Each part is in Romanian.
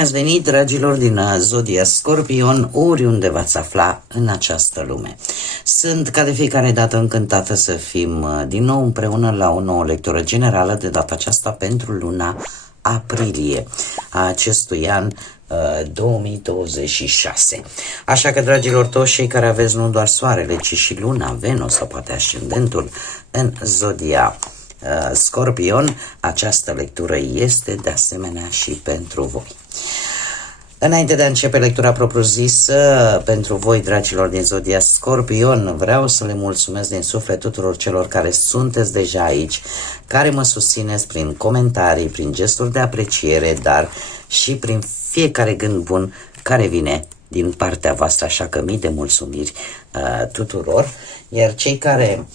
ați venit, dragilor din Zodia Scorpion, oriunde v-ați afla în această lume. Sunt, ca de fiecare dată, încântată să fim din nou împreună la o nouă lectură generală, de data aceasta pentru luna aprilie a acestui an 2026. Așa că, dragilor, toți cei care aveți nu doar soarele, ci și luna, Venus sau poate ascendentul în Zodia Scorpion, această lectură este de asemenea și pentru voi. Înainte de a începe lectura propriu-zisă pentru voi, dragilor din Zodia Scorpion, vreau să le mulțumesc din suflet tuturor celor care sunteți deja aici, care mă susțineți prin comentarii, prin gesturi de apreciere, dar și prin fiecare gând bun care vine din partea voastră, așa că mii de mulțumiri tuturor. Iar cei care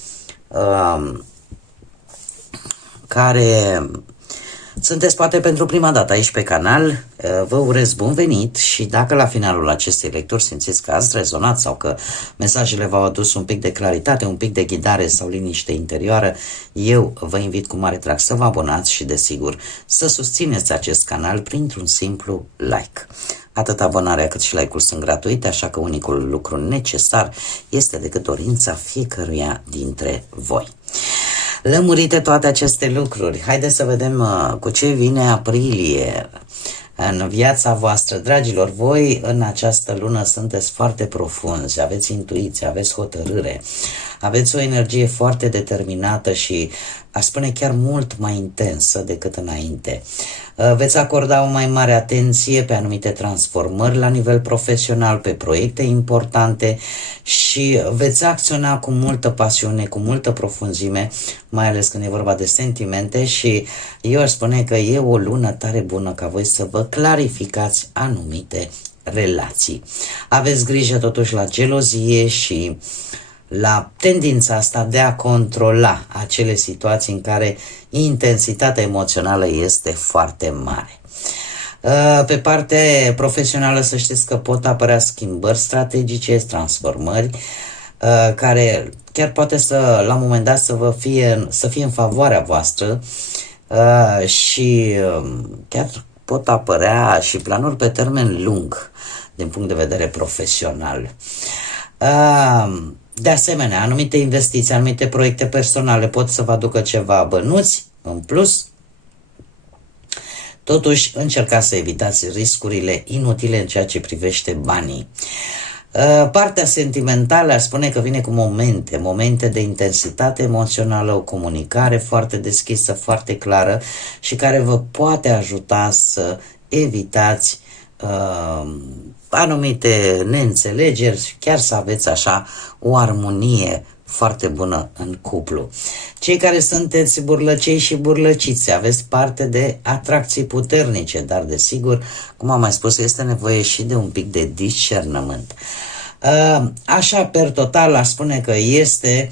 sunteți poate pentru prima dată aici pe canal, vă urez bun venit și dacă la finalul acestei lecturi simțiți că ați rezonat sau că mesajele v-au adus un pic de claritate, un pic de ghidare sau liniște interioară, eu vă invit cu mare drag să vă abonați și, desigur, să susțineți acest canal printr-un simplu like. Atât abonarea cât și like-ul sunt gratuite, așa că unicul lucru necesar este decât dorința fiecăruia dintre voi. Lămurite toate aceste lucruri, haideți să vedem cu ce vine aprilie în viața voastră. Dragilor, voi în această lună sunteți foarte profunzi, aveți intuiție, aveți hotărâre, aveți o energie foarte determinată și, aș spune, chiar mult mai intensă decât înainte. Veți acorda o mai mare atenție pe anumite transformări la nivel profesional, pe proiecte importante și veți acționa cu multă pasiune, cu multă profunzime, mai ales când e vorba de sentimente și eu aș spune că e o lună tare bună ca voi să vă clarificați anumite relații. Aveți grijă totuși la gelozie și la tendința asta de a controla acele situații în care intensitatea emoțională este foarte mare. Pe partea profesională să știți că pot apărea schimbări strategice, transformări, care chiar poate să, la un moment dat, să fie în favoarea voastră și chiar pot apărea și planuri pe termen lung din punct de vedere profesional. De asemenea, anumite investiții, anumite proiecte personale pot să vă aducă ceva bănuți în plus. Totuși, încercați să evitați riscurile inutile în ceea ce privește banii. Partea sentimentală aș spune că vine cu momente de intensitate emoțională, o comunicare foarte deschisă, foarte clară și care vă poate ajuta să evitați anumite neînțelegeri, chiar să aveți așa o armonie foarte bună în cuplu. Cei care sunteți burlăcei și burlăciți, aveți parte de atracții puternice, dar desigur, cum am mai spus, este nevoie și de un pic de discernământ. Așa, per total, aș spune că este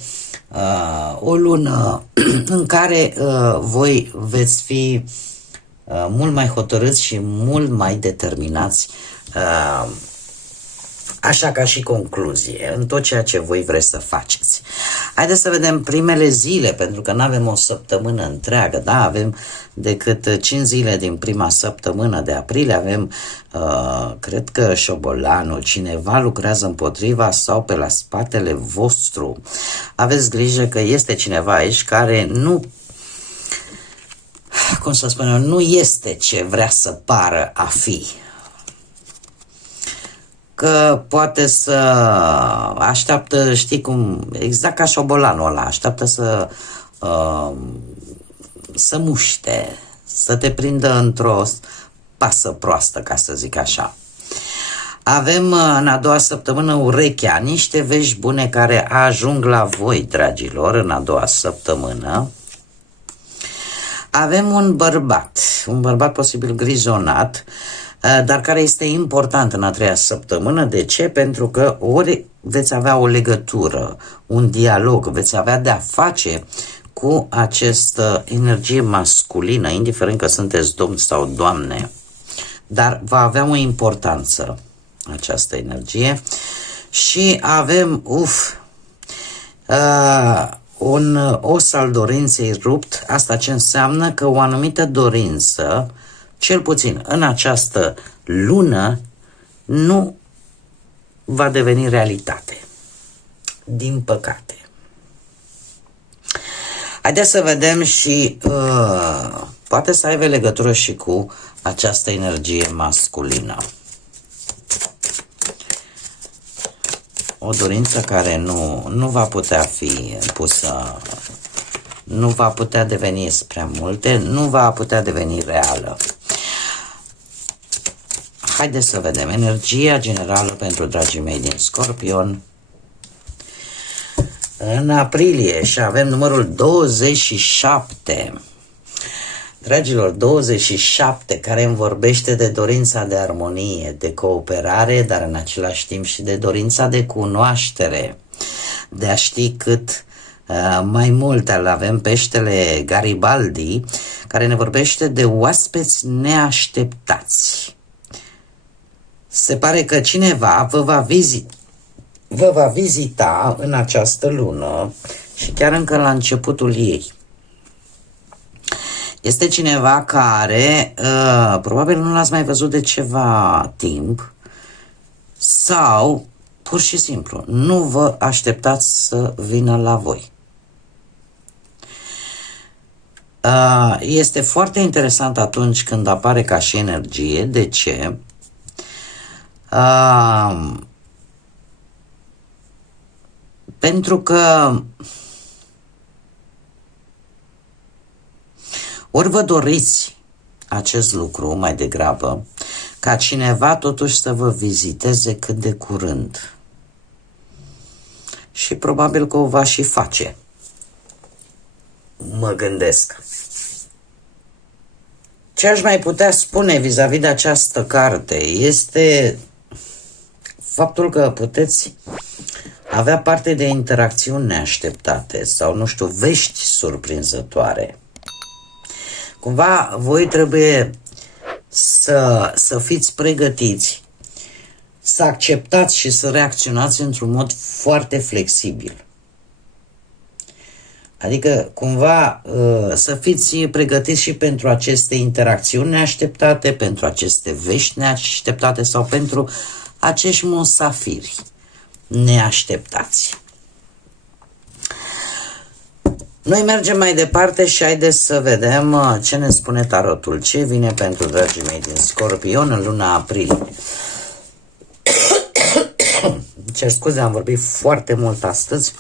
o lună în care voi veți fi mult mai hotărâți și mult mai determinați, așa ca și concluzie, în tot ceea ce voi vreți să faceți. Haideți să vedem primele zile, pentru că nu avem o săptămână întreagă, da? Avem decât 5 zile din prima săptămână de aprilie, avem, cred că șobolanul, cineva lucrează împotriva sau pe la spatele vostru. Aveți grijă că este cineva aici care nu este ce vrea să pară a fi. Că poate să așteaptă, știi cum, exact ca șobolanul ăla, așteaptă să muște, să te prindă într-o pasă proastă, ca să zic așa. Avem în a doua săptămână urechea, niște vești bune care ajung la voi, dragilor, în a doua săptămână. Avem un bărbat posibil grizonat, dar care este important în a treia săptămână. De ce? Pentru că ori veți avea o legătură, un dialog, veți avea de-a face cu această energie masculină, indiferent că sunteți domn sau doamne, dar va avea o importanță această energie și avem, un os al dorinței rupt. Asta ce înseamnă? Că o anumită dorință, cel puțin în această lună nu va deveni realitate. Din păcate. Haideți să vedem și poate să aibă legătură și cu această energie masculină. O dorință care nu va putea fi pusă, nu va putea deveni prea multe, nu va putea deveni reală. Haideți să vedem energia generală pentru dragii mei din Scorpion în aprilie și avem numărul 27. Dragilor, 27, care îmi vorbește de dorința de armonie, de cooperare, dar în același timp și de dorința de cunoaștere, de a ști cât mai mult. Avem peștele Garibaldi, care ne vorbește de oaspeți neașteptați. Se pare că cineva vă va vizita în această lună și chiar încă la începutul ei. Este cineva care probabil nu l-ați mai văzut de ceva timp sau pur și simplu nu vă așteptați să vină la voi. Este foarte interesant atunci când apare ca și energie. De ce? Pentru că ori vă doriți acest lucru mai degrabă, ca cineva totuși să vă viziteze cât de curând. Și probabil că o va și face. Mă gândesc. Ce aș mai putea spune vis-a-vis de această carte este faptul că puteți avea parte de interacțiuni neașteptate sau, nu știu, vești surprinzătoare. Cumva voi trebuie să fiți pregătiți, să acceptați și să reacționați într-un mod foarte flexibil. Adică cumva să fiți pregătiți și pentru aceste interacțiuni neașteptate, pentru aceste vești neașteptate sau pentru acești musafiri neașteptați. Noi mergem mai departe și haideți să vedem ce ne spune tarotul. Ce vine pentru dragii mei din Scorpion în luna aprilie. Cer scuze, am vorbit foarte mult astăzi.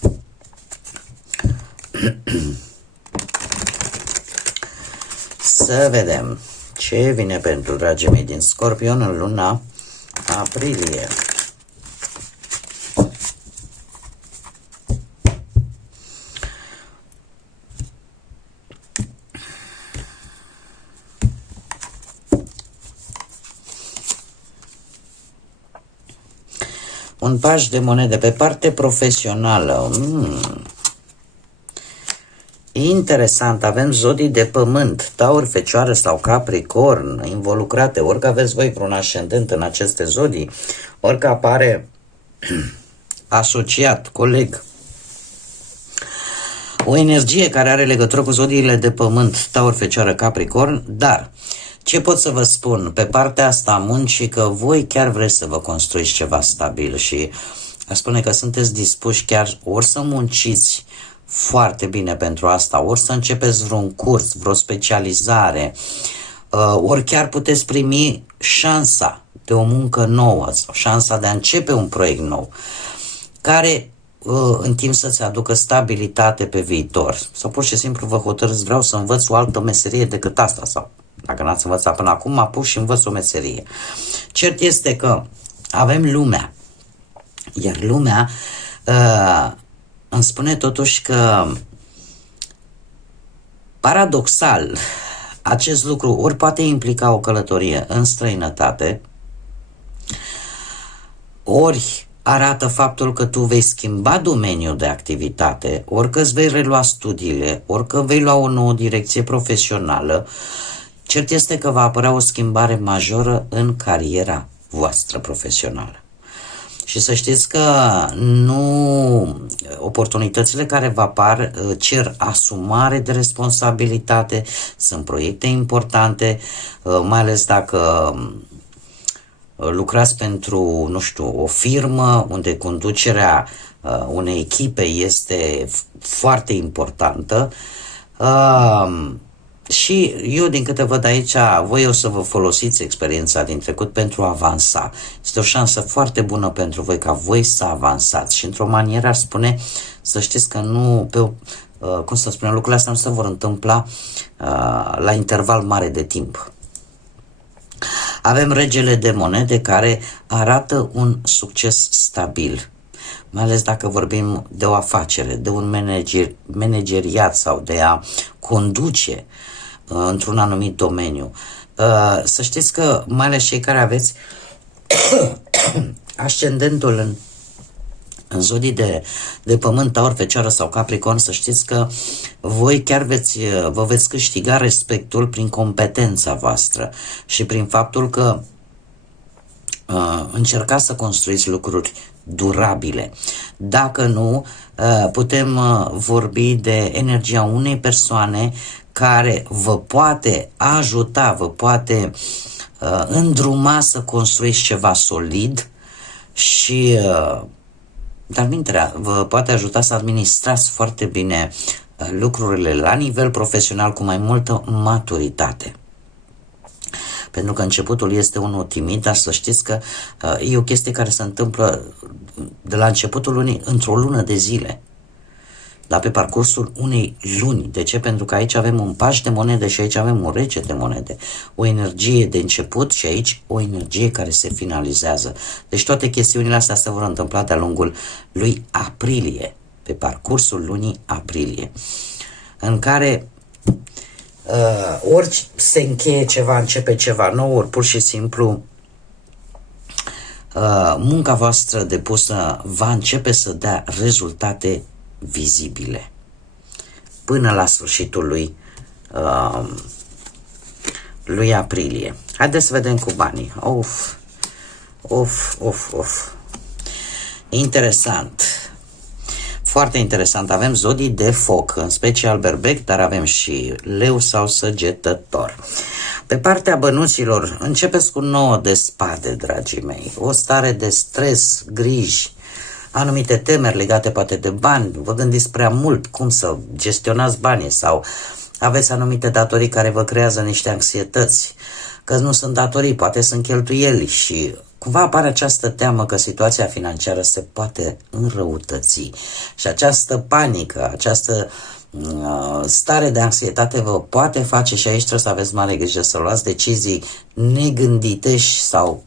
Să vedem ce vine pentru dragii mei din Scorpion în luna aprilie. Un paș de monede pe parte profesională. Interesant, avem zodii de pământ, Taur, Fecioară sau Capricorn involucrate, orică aveți voi vreun ascendent în aceste zodii, orică apare asociat, coleg. O energie care are legătură cu zodiile de pământ, Taur, Fecioară, Capricorn, dar ce pot să vă spun? Pe partea asta a muncii, că voi chiar vreți să vă construiți ceva stabil și aș spune că sunteți dispuși chiar ori să munciți foarte bine pentru asta, ori să începeți vreun curs, vreo specializare, ori chiar puteți primi șansa de o muncă nouă sau șansa de a începe un proiect nou, care în timp să-ți aducă stabilitate pe viitor. Sau pur și simplu vă hotărâți, vreau să învăț o altă meserie decât asta, sau dacă n-ați învățat până acum, mă apuc și învăț o meserie. Cert este că avem lumea, iar lumea îmi spune totuși că paradoxal acest lucru ori poate implica o călătorie în străinătate, ori arată faptul că tu vei schimba domeniul de activitate, ori că îți vei relua studiile, ori că vei lua o nouă direcție profesională. Cert este că va apărea o schimbare majoră în cariera voastră profesională. Și să știți că oportunitățile care vă apar cer asumare de responsabilitate, sunt proiecte importante, mai ales dacă lucrați pentru, nu știu, o firmă unde conducerea unei echipe este foarte importantă. Și eu, din câte văd aici, voi o să vă folosiți experiența din trecut pentru a avansa. Este o șansă foarte bună pentru voi ca voi să avansați și într-o manieră aș spune să știți că nu, cum să spunem, lucrurile astea nu se vor întâmpla la interval mare de timp. Avem regele de monede care arată un succes stabil, mai ales dacă vorbim de o afacere, de un manageriat sau de a conduce într-un anumit domeniu. Să știți că mai ales cei care aveți ascendentul în zodii de pământ, Taur, Fecioară sau Capricorn, să știți că voi chiar vă veți câștiga respectul prin competența voastră și prin faptul că încercați să construiți lucruri durabile. Dacă nu, putem vorbi de energia unei persoane care vă poate ajuta, vă poate îndruma să construiți ceva solid și dar mintea vă poate ajuta să administrați foarte bine lucrurile la nivel profesional cu mai multă maturitate. Pentru că începutul este unul timid, dar să știți că e o chestie care se întâmplă de la începutul lunii, într-o lună de zile. Dar pe parcursul unei luni. De ce? Pentru că aici avem un paș de monede și aici avem un rege de monede. O energie de început și aici o energie care se finalizează. Deci toate chestiunile astea se vor întâmpla de-a lungul lui aprilie, pe parcursul lunii aprilie, în care ori se încheie ceva, începe ceva nou, ori pur și simplu munca voastră depusă va începe să dea rezultate vizibile până la sfârșitul lui aprilie. Haideți să vedem cu banii. Interesant. Foarte interesant. Avem zodii de foc, în special berbec, dar avem și leu sau săgetător. Pe partea bănuților, începeți cu 9 de spade, dragii mei. O stare de stres, griji, anumite temeri legate poate de bani, vă gândiți prea mult cum să gestionați banii sau aveți anumite datorii care vă creează niște anxietăți, că nu sunt datorii, poate sunt cheltuieli și cumva apare această teamă că situația financiară se poate înrăutăți și această panică, această stare de anxietate vă poate face și aici trebuie să aveți mare grijă să luați decizii negândite sau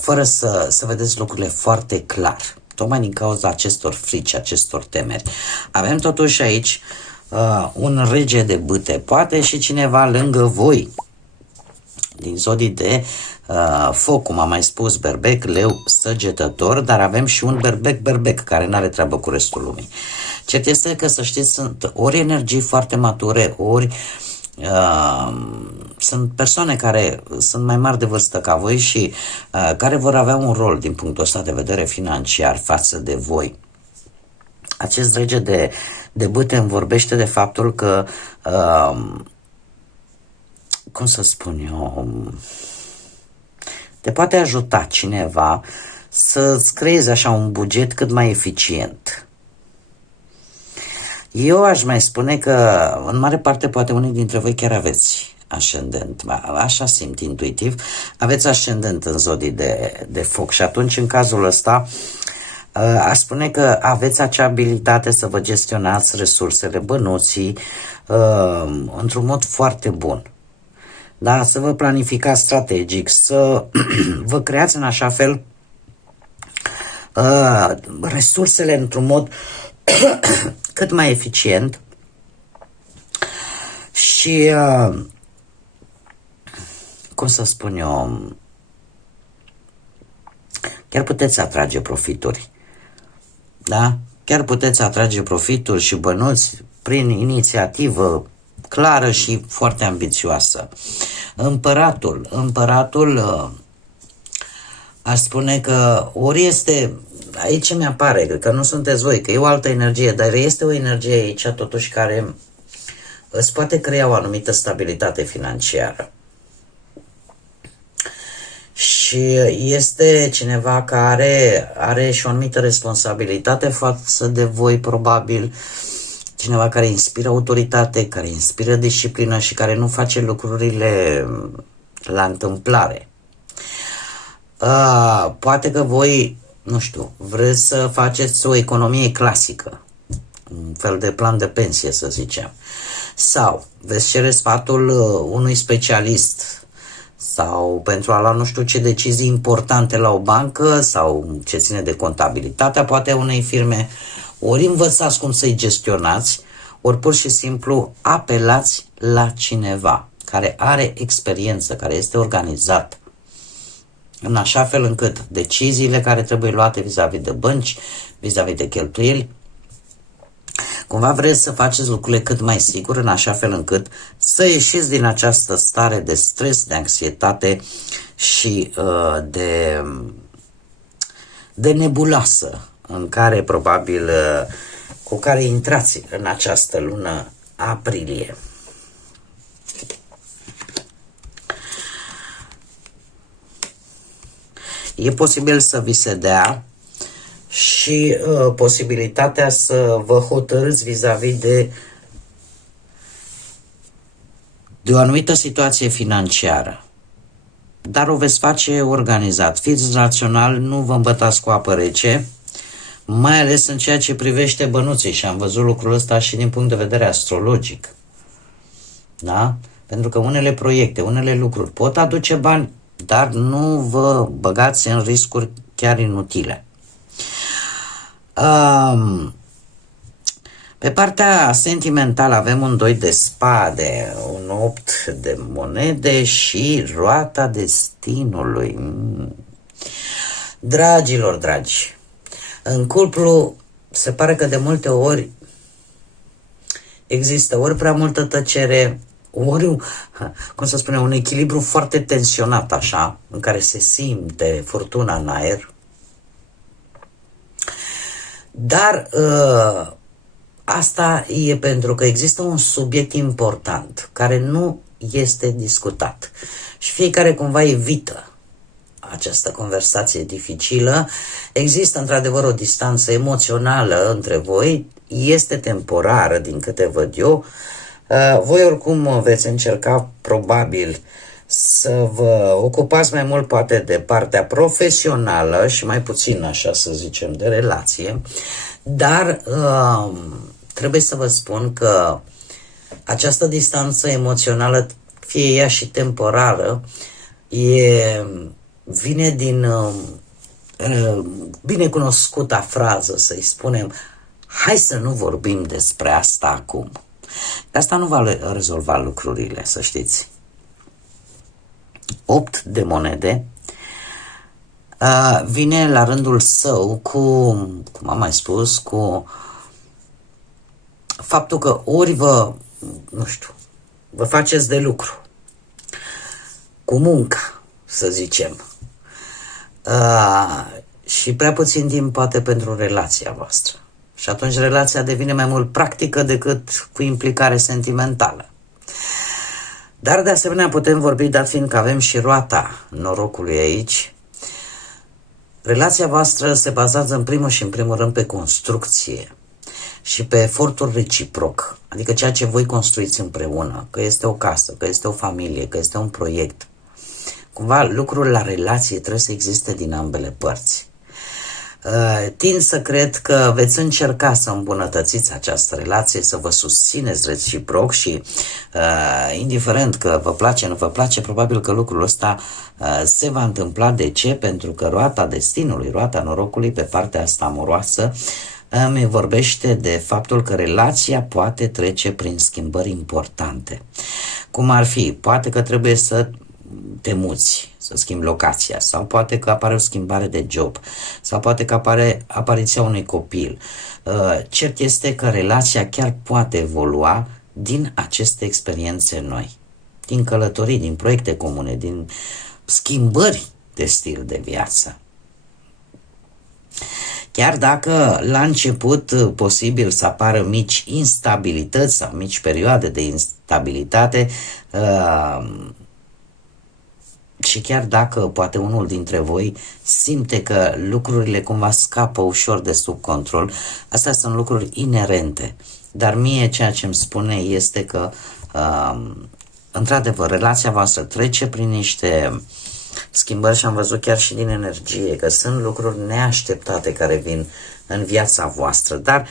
fără să vedeți lucrurile foarte clar, tocmai din cauza acestor frici, acestor temeri. Avem totuși aici un rege de bâte, poate și cineva lângă voi, din zodii de foc, cum am mai spus, berbec, leu, săgetător, dar avem și un berbec care nu are treabă cu restul lumii. Cert este că, să știți, sunt ori energii foarte mature, ori sunt persoane care sunt mai mari de vârstă ca voi și care vor avea un rol din punctul ăsta de vedere financiar față de voi. Acest rege de bâte îmi vorbește de faptul că cum să spun eu, te poate ajuta cineva să-ți creezi așa un buget cât mai eficient. Eu aș mai spune că, în mare parte, poate unii dintre voi chiar aveți ascendent, așa simt intuitiv, aveți ascendent în zodii de foc și atunci, în cazul ăsta, aș spune că aveți acea abilitate să vă gestionați resursele, bănuții, într-un mod foarte bun. Da? Să vă planificați strategic, să vă creați în așa fel resursele într-un mod cât mai eficient și cum să spun eu, chiar puteți atrage profituri. Da? Chiar puteți atrage profituri și bănuți prin inițiativă clară și foarte ambițioasă. Împăratul aș spune că ori este, aici mi-apare că nu sunteți voi, că e o altă energie, dar este o energie aici totuși care îți poate crea o anumită stabilitate financiară. și este cineva care are și o anumită responsabilitate față de voi, probabil, cineva care inspiră autoritate, care inspiră disciplină și care nu face lucrurile la întâmplare. Poate că voi, nu știu, vreți să faceți o economie clasică, un fel de plan de pensie, să zicem, sau veți cere sfatul unui specialist sau pentru a lua nu știu ce decizii importante la o bancă sau ce ține de contabilitatea poate unei firme, ori învățați cum să-i gestionați, ori pur și simplu apelați la cineva care are experiență, care este organizat, în așa fel încât deciziile care trebuie luate vis-a-vis de bănci, vis-a-vis de cheltuieli, cumva vreți să faceți lucrurile cât mai sigur, în așa fel încât să ieșiți din această stare de stres, de anxietate și de nebuloasă în care probabil cu care intrați în această lună aprilie. E posibil să vi se dea și posibilitatea să vă hotărâți vis-a-vis de o anumită situație financiară. Dar o veți face organizat. Fiți rațional, nu vă îmbătați cu apă rece, mai ales în ceea ce privește bănuții. Și am văzut lucrul ăsta și din punct de vedere astrologic. Da? Pentru că unele proiecte, unele lucruri pot aduce bani, dar nu vă băgați în riscuri chiar inutile. Pe partea sentimentală avem un 2 de spade, un 8 de monede și roata destinului. Dragilor dragi, în cuplu se pare că de multe ori există ori prea multă tăcere, ori, cum să spunem, un echilibru foarte tensionat așa, în care se simte furtuna în aer. Dar asta e pentru că există un subiect important care nu este discutat și fiecare cumva evită această conversație dificilă. Există într-adevăr o distanță emoțională între voi, este temporară din câte văd eu. Voi oricum veți încerca probabil să vă ocupați mai mult poate de partea profesională și mai puțin, așa să zicem, de relație, dar trebuie să vă spun că această distanță emoțională, fie ea și temporară, vine din binecunoscuta frază, să-i spunem, hai să nu vorbim despre asta acum. Asta nu va rezolva lucrurile, să știți. 8 de monede vine la rândul său cu, cum am mai spus, cu faptul că ori vă, nu știu, vă faceți de lucru, cu munca, să zicem, și prea puțin timp poate pentru relația voastră. Și atunci relația devine mai mult practică decât cu implicare sentimentală. Dar de asemenea putem vorbi, dat fiind că avem și roata norocului aici, relația voastră se bazează în primul și în primul rând pe construcție și pe efortul reciproc, adică ceea ce voi construiți împreună, că este o casă, că este o familie, că este un proiect. Cumva lucrul la relație trebuie să existe din ambele părți. Tind să cred că veți încerca să îmbunătățiți această relație, să vă susțineți reciproc și indiferent că vă place, nu vă place, probabil că lucrul ăsta se va întâmpla. De ce? Pentru că roata destinului, roata norocului pe partea asta amoroasă îmi vorbește de faptul că relația poate trece prin schimbări importante. Cum ar fi? Poate că trebuie să te muți, să schimbi locația, sau poate că apare o schimbare de job, sau poate că apare apariția unui copil. Cert este că relația chiar poate evolua din aceste experiențe noi, din călătorii, din proiecte comune, din schimbări de stil de viață. Chiar dacă la început posibil să apară mici instabilități sau mici perioade de instabilitate, și chiar dacă poate unul dintre voi simte că lucrurile cumva scapă ușor de sub control, astea sunt lucruri inerente. Dar mie ceea ce îmi spune este că într-adevăr relația voastră trece prin niște schimbări și am văzut chiar și din energie că sunt lucruri neașteptate care vin în viața voastră, dar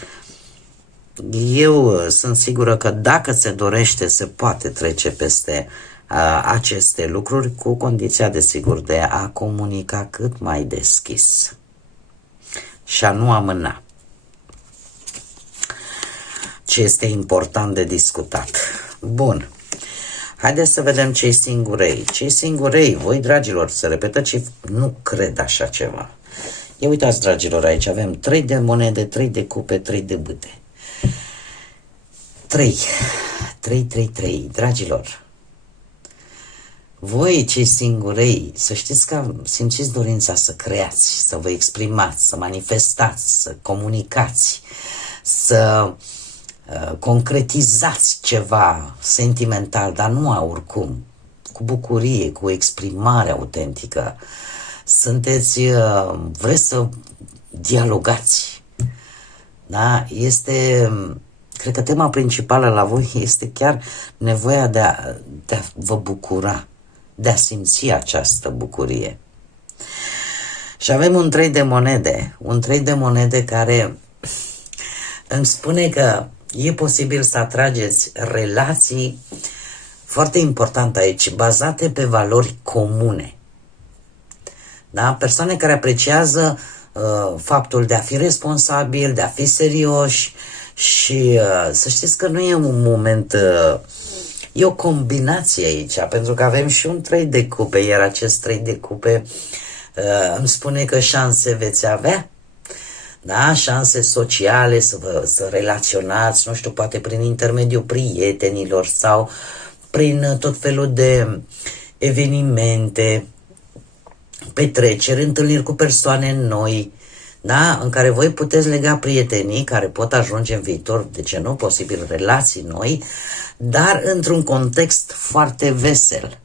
eu sunt sigură că dacă se dorește, se poate trece peste aceste lucruri, cu condiția, desigur, de a comunica cât mai deschis și a nu amâna ce este important de discutat. Bun. Haideți să vedem cei singurei. Cei singurei, voi, dragilor, se repetă ce nu cred așa ceva. Ia uitați, dragilor, aici avem 3 de monede, 3 de cupe, 3 de bâte. 3, 3, dragilor. Voi, cei singurei, să știți că simțiți dorința să creați, să vă exprimați, să manifestați, să comunicați, să concretizați ceva sentimental, dar nu oricum, cu bucurie, cu exprimare autentică. Vreți să dialogați. Da? Cred că tema principală la voi este chiar nevoia de a vă bucura, de a simți această bucurie. Și avem un 3 de monede care îmi spune că e posibil să atrageți relații, foarte important aici, bazate pe valori comune. Da? Persoane care apreciază faptul de a fi responsabil, de a fi serioși și să știți că nu e un moment, e o combinație aici, pentru că avem și un 3 de cupe, iar acest 3 de cupe îmi spune că șanse veți avea. Da? Șanse sociale, să relaționați, nu știu, poate prin intermediul prietenilor sau prin tot felul de evenimente, petreceri, întâlniri cu persoane noi, da? În care voi puteți lega prietenii care pot ajunge în viitor, de ce nu, posibil relații noi, dar într-un context foarte vesel.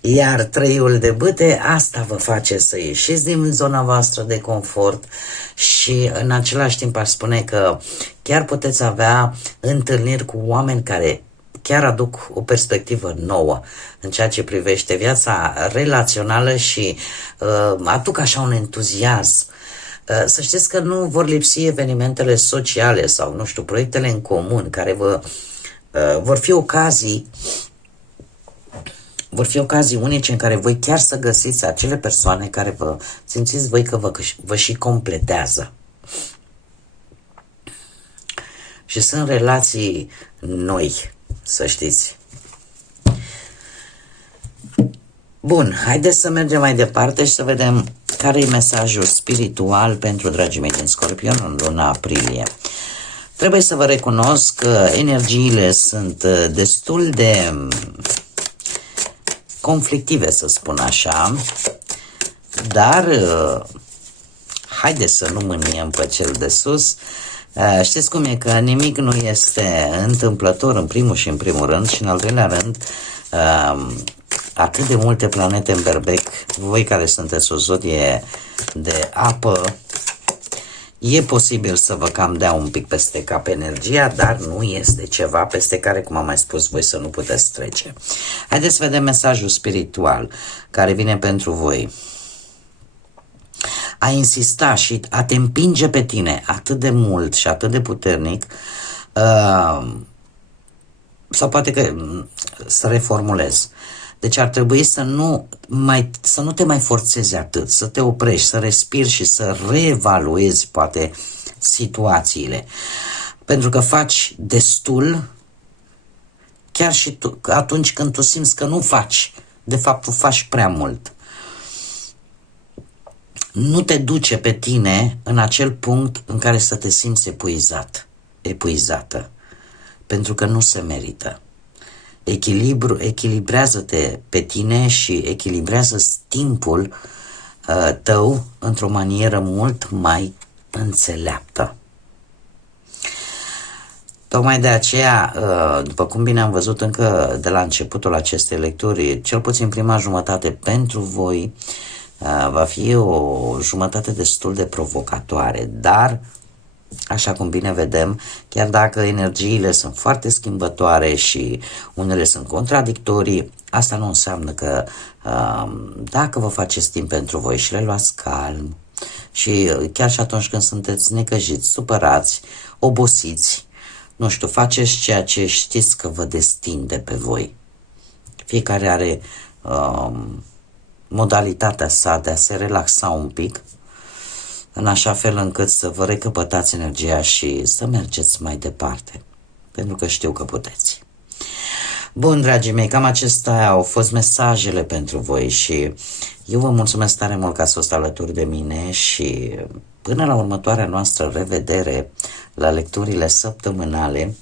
Iar 3 de bâte, asta vă face să ieșiți din zona voastră de confort și în același timp aș spune că chiar puteți avea întâlniri cu oameni care chiar aduc o perspectivă nouă în ceea ce privește viața relațională și aduc așa un entuziasm. Să știți că nu vor lipsi evenimentele sociale sau, nu știu, proiectele în comun care vor fi ocazii unice în care voi chiar să găsiți acele persoane care simțiți voi că vă și completează. Și sunt relații noi, să știți. Bun, haideți să mergem mai departe și să vedem care e mesajul spiritual pentru dragii mei din Scorpion în luna aprilie. Trebuie să vă recunosc că energiile sunt destul de conflictive, să spun așa, dar haideți să nu mâniem pe cel de sus. Știți cum e, că nimic nu este întâmplător în primul și în primul rând și în al doilea rând atât de multe planete în berbec, voi care sunteți o zodie de apă, e posibil să vă cam dea un pic peste cap energia, dar nu este ceva peste care, cum am mai spus, voi să nu puteți trece. Haideți să vedem mesajul spiritual care vine pentru voi. A insista și a te împinge pe tine atât de mult și atât de puternic, sau poate că să reformulez. Deci ar trebui să nu te mai forțezi atât, să te oprești, să respiri și să reevaluezi poate situațiile. Pentru că faci destul chiar și tu, atunci când tu simți că nu faci, de fapt tu faci prea mult. Nu te duce pe tine în acel punct în care să te simți epuizată, pentru că nu se merită. Echilibrează-te pe tine și echilibrează timpul tău într-o manieră mult mai înțeleaptă. Tocmai de aceea, după cum bine am văzut încă de la începutul acestei lecturi, cel puțin prima jumătate pentru voi va fi o jumătate destul de provocatoare, dar, așa cum bine vedem, chiar dacă energiile sunt foarte schimbătoare și unele sunt contradictorii, asta nu înseamnă că dacă vă faceți timp pentru voi și le luați calm și chiar și atunci când sunteți necăjiți, supărați, obosiți, nu știu, faceți ceea ce știți că vă destinde pe voi. Fiecare are modalitatea sa de a se relaxa un pic, în așa fel încât să vă recăpătați energia și să mergeți mai departe, pentru că știu că puteți. Bun, dragii mei, cam acestea au fost mesajele pentru voi și eu vă mulțumesc tare mult că ați fost alături de mine și până la următoarea noastră revedere la lecturile săptămânale,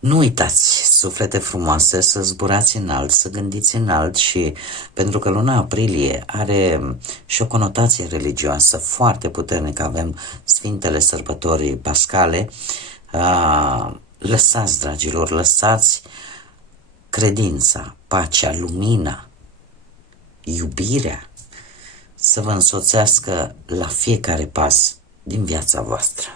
nu uitați, suflete frumoase, să zburați înalt, să gândiți înalt și pentru că luna aprilie are și o conotație religioasă foarte puternică, avem Sfintele Sărbători Pascale, lăsați, dragilor, lăsați credința, pacea, lumina, iubirea să vă însoțească la fiecare pas din viața voastră.